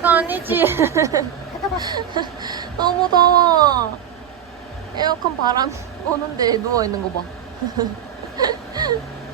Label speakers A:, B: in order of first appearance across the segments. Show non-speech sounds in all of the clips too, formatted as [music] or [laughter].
A: 날씨가 아니지. [laughs] 너무 더워. 에어컨 바람 오는데 누워 있는 거 봐. [laughs]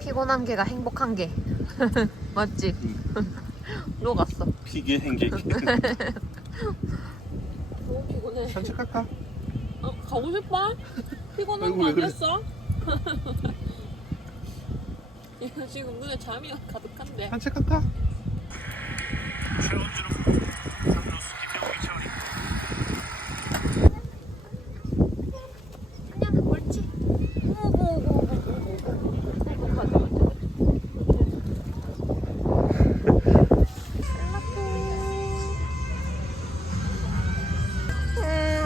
A: 피곤한 개가 행복한 개. [laughs] 맞지? [laughs] 로 갔어.
B: 피게 행객.
A: 너무 피곤해.
B: 산책할까?
A: 어, 가고 싶어? [laughs] 피곤한
B: 아이고,
A: 거왜안
B: 그래?
A: 됐어? 얘가 [laughs] 지금 눈에 잠이 가득한데.
B: 산책할까?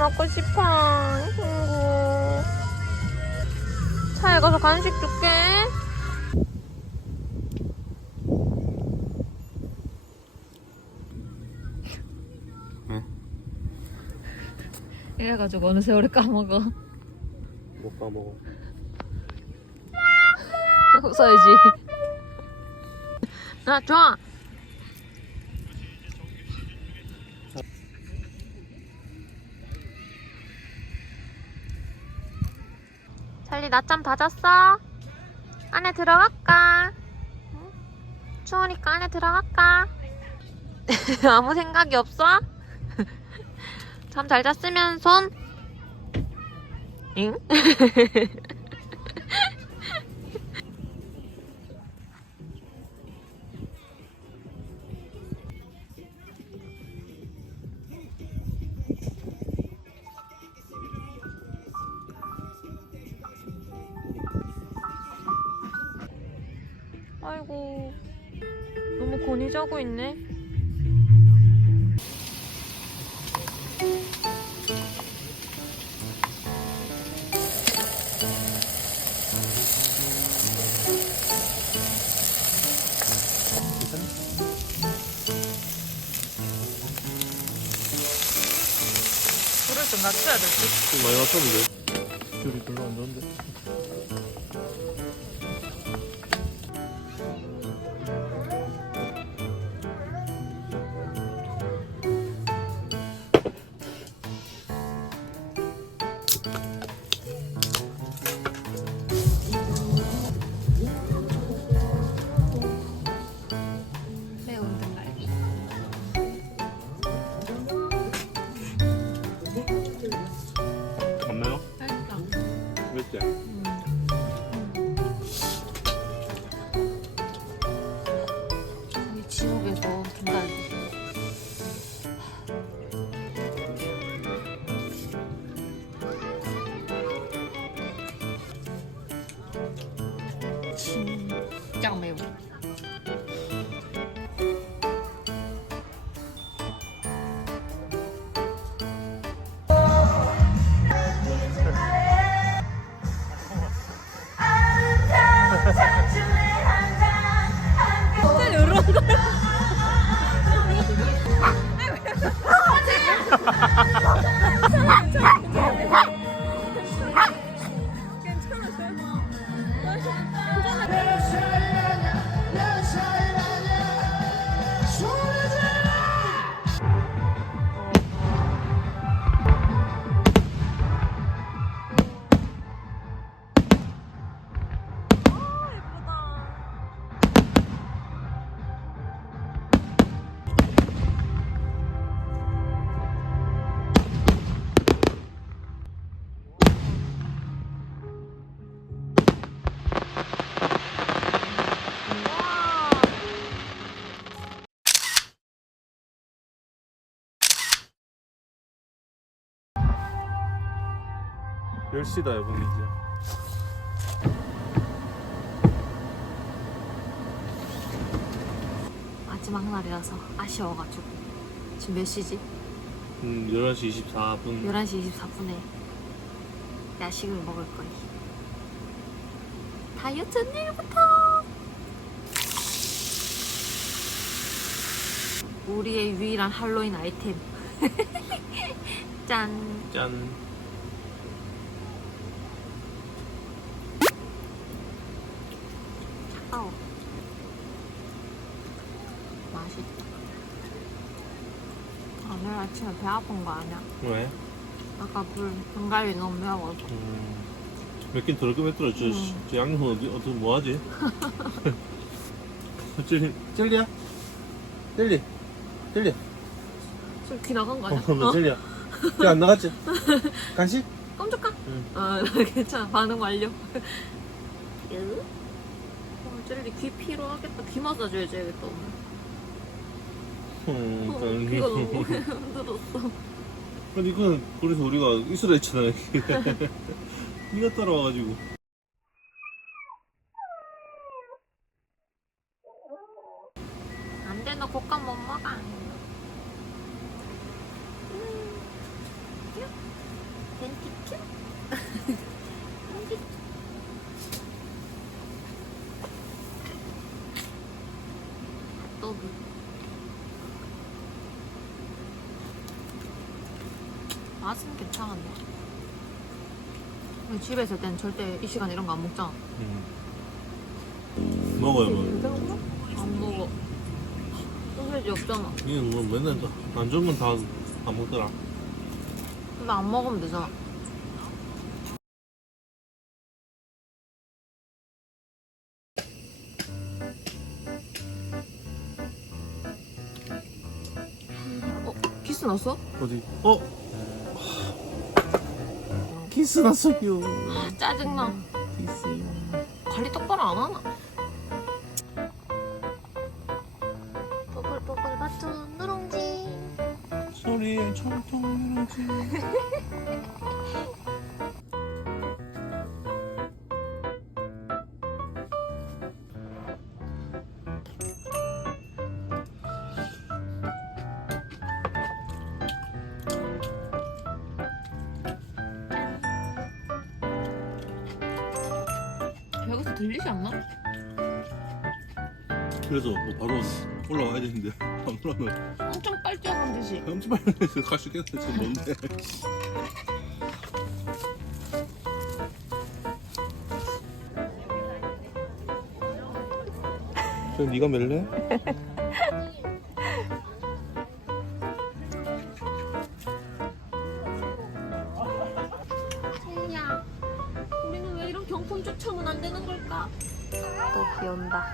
A: 먹고 싶어. 친구. 차에 가서 간식 줄게.
B: 응.
A: 이래가지고 어느 세월에 까먹어.
B: 못 까먹어.
A: 웃어야지. 나 좋아. 찰리 낮잠 다 잤어? 안에 들어갈까? 응? 추우니까 안에 들어갈까? [laughs] 아무 생각이 없어? [laughs] 잠 잘 잤으면 손? 응? [laughs] 곤히 자고 있네. 불을 좀 낮춰야 될 듯.
B: 좀 많이 맞췄는데. 귤이 별로 안 좋은데. 진짜 매워.
A: 이런 걸.
B: 10시다 여보 이제.
A: 마지막 날이라서 아쉬워가지고. 지금 몇 시지?
B: 음 11시 24분.
A: 11시 24분에 야식을 먹을 거니. 다이어트 내일부터! 우리의 유일한 할로윈 아이템. [laughs] 짠.
B: 짠
A: 차가워 맛있다 아, 오늘 아침에 배 아픈 거 아니야?
B: 왜?
A: 아까 불 등갈비 너무 매워서
B: 음, 몇낀 더럽게 맵더라 저,
A: 음.
B: 저 양념은 어디, 어디 뭐하지? [laughs] 젤리 젤리야? 젤리 젤리
A: 지금 귀 나간 거 아니야?
B: 어, 너
A: 어?
B: 젤리야 그안 나갔지? 간식?
A: 깜짝아
B: 응.
A: 어 [laughs] 괜찮아 반응 완료 유? 어, 젤리 귀 피로하겠다. 귀 마사지 해줘야겠다 오늘
B: 음,
A: 어, 귀가 너무 [laughs] 힘들었어.
B: 아니 이건 그래서 우리가 있으라 했잖아 니가 따라와가지고
A: 맛은 괜찮은데 집에 있을 땐 절대 이 시간 이런 거 안 먹잖아
B: 음. 먹어요
A: 뭐안 먹어 소세지 없잖아
B: 니는 뭐 맨날 다- 안 좋은 건 다 안 먹더라
A: 근데 안 먹으면 되잖아. 어? 키스 났어?
B: 어디? 어? 키스 났어요
A: 아, 짜증나.
B: 키스
A: 관리 똑바로 안 하나? 뽀글뽀글 맞춘 누룽지.
B: 소리에 청청 누르지 [laughs]
A: 여기서 들리지 않나?
B: 그래서 뭐 바로 올라와야 되는데 [laughs] 안 올라오면
A: 엄청 빨리 뛰어간 듯이.
B: 엄청 빨리 해서 갈수 있겠다 지금 뭔데 [laughs] 그럼 네가 멜래? [laughs]
A: 비 온다.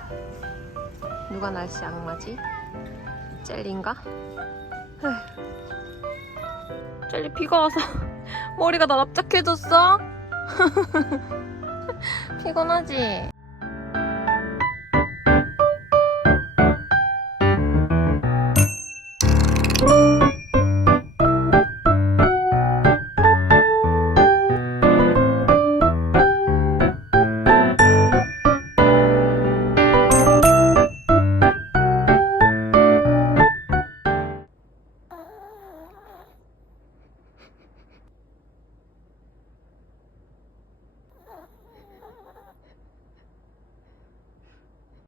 A: 누가 날씨 악마지? 젤리인가? 에휴. 젤리 비가 와서 [laughs] 머리가 다 납작해졌어? [laughs] 피곤하지?